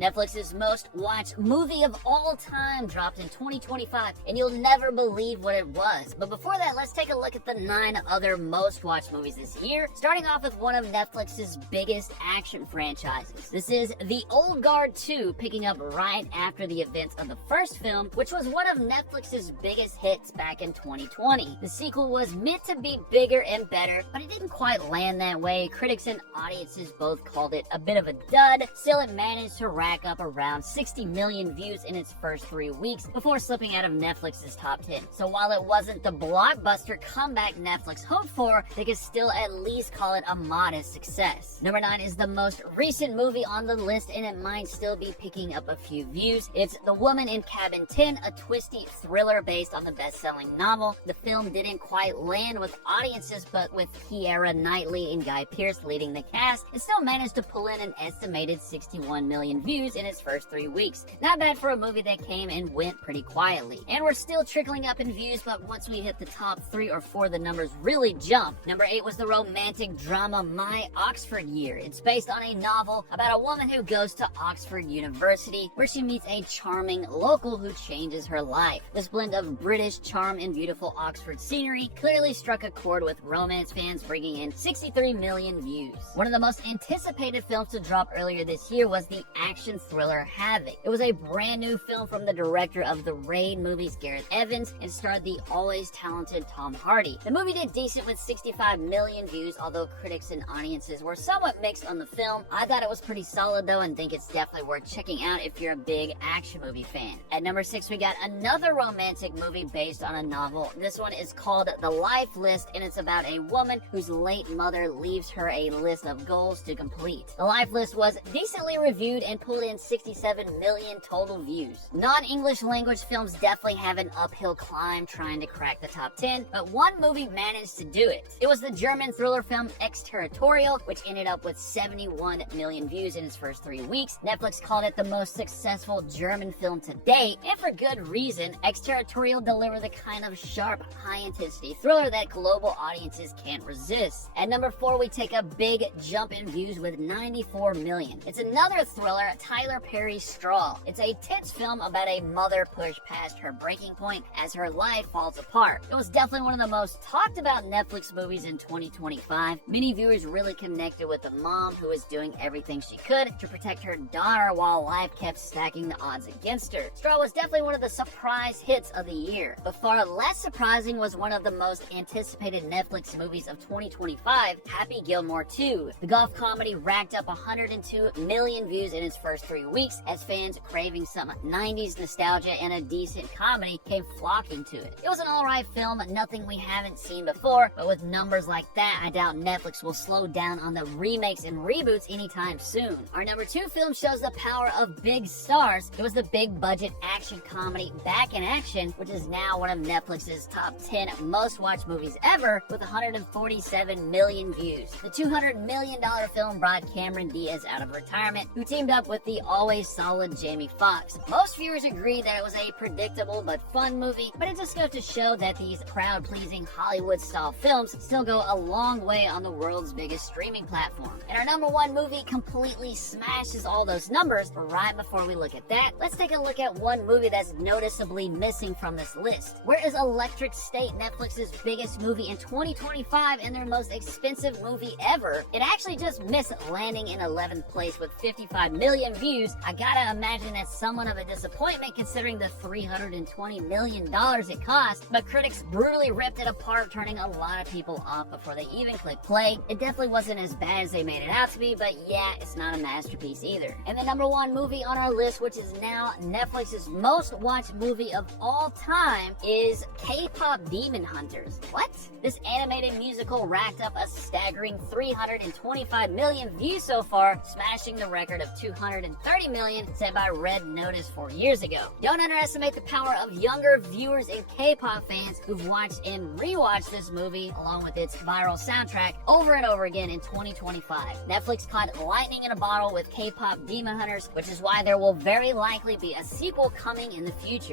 Netflix's most watched movie of all time dropped in 2025, and you'll never believe what it was. But before that, let's take a look at the 9 other most watched movies this year, starting off with one of Netflix's biggest action franchises. This is The Old Guard 2, picking up right after the events of the first film, which was one of Netflix's biggest hits back in 2020. The sequel was meant to be bigger and better, but it didn't quite land that way. Critics and audiences both called it a bit of a dud. Still, it managed to rack up around 60 million views in its first 3 weeks before slipping out of Netflix's top 10. So while it wasn't the blockbuster comeback Netflix hoped for, they could still at least call it a modest success. Number 9 is the most recent movie on the list, and it might still be picking up a few views. It's The Woman in Cabin 10, a twisty thriller based on the best-selling novel. The film didn't quite land with audiences, but with Keira Knightley and Guy Pearce leading the cast, it still managed to pull in an estimated 61 million views in its first 3 weeks. Not bad for a movie that came and went pretty quietly. And we're still trickling up in views, but once we hit the top 3 or 4, the numbers really jump. Number 8 was the romantic drama My Oxford Year. It's based on a novel about a woman who goes to Oxford University, where she meets a charming local who changes her life. This blend of British charm and beautiful Oxford scenery clearly struck a chord with romance fans, bringing in 63 million views. One of the most anticipated films to drop earlier this year was the action thriller Havoc. It was a brand new film from the director of the Raid movies, Gareth Evans, and starred the always talented Tom Hardy. The movie did decent with 65 million views, although critics and audiences were somewhat mixed on the film. I thought it was pretty solid though, and think it's definitely worth checking out if you're a big action movie fan. At number 6, we got another romantic movie based on a novel. This one is called The Life List, and it's about a woman whose late mother leaves her a list of goals to complete. The Life List was decently reviewed and pulled in 67 million total views. Non-English language films definitely have an uphill climb trying to crack the top 10, but one movie managed to do it. It was the German thriller film Exterritorial, which ended up with 71 million views in its first 3 weeks. Netflix called it the most successful German film to date, and for good reason. Exterritorial delivered the kind of sharp, high-intensity thriller that global audiences can't resist. At number 4, we take a big jump in views with 94 million. It's another thriller, Tyler Perry's Straw. It's a tense film about a mother pushed past her breaking point as her life falls apart. It was definitely one of the most talked about Netflix movies in 2025. Many viewers really connected with the mom who was doing everything she could to protect her daughter while life kept stacking the odds against her. Straw was definitely one of the surprise hits of the year, but far less surprising was one of the most anticipated Netflix movies of 2025, Happy Gilmore 2. The golf comedy racked up 102 million views in its first 3 weeks, as fans craving some 90s nostalgia and a decent comedy came flocking to it. It was an alright film, nothing we haven't seen before, but with numbers like that, I doubt Netflix will slow down on the remakes and reboots anytime soon. Our number 2 film shows the power of big stars. It was the big budget action comedy Back in Action, which is now one of Netflix's top 10 most watched movies ever, with 147 million views. The $200 million film brought Cameron Diaz out of retirement, who teamed up with the always solid Jamie Foxx. Most viewers agreed that it was a predictable but fun movie, but it just goes to show that these crowd-pleasing Hollywood-style films still go a long way on the world's biggest streaming platform. And our number 1 movie completely smashes all those numbers, but right before we look at that, let's take a look at one movie that's noticeably missing from this list. Where is Electric State, Netflix's biggest movie in 2025 and their most expensive movie ever? It actually just missed landing in 11th place with 55 million views. I gotta imagine that's somewhat of a disappointment considering the $320 million it cost, but critics brutally ripped it apart, turning a lot of people off before they even clicked play. It definitely wasn't as bad as they made it out to be, but yeah, it's not a masterpiece either. And the number 1 movie on our list, which is now Netflix's most watched movie of all time, is K-pop Demon Hunters. What? This animated musical racked up a staggering 325 million views so far, smashing the record of 230 million set by Red Notice 4 years ago. Don't underestimate the power of younger viewers and K-pop fans who've watched and rewatched this movie along with its viral soundtrack over and over again in 2025. Netflix caught lightning in a bottle with K-pop Demon Hunters, which is why there will very likely be a sequel coming in the future.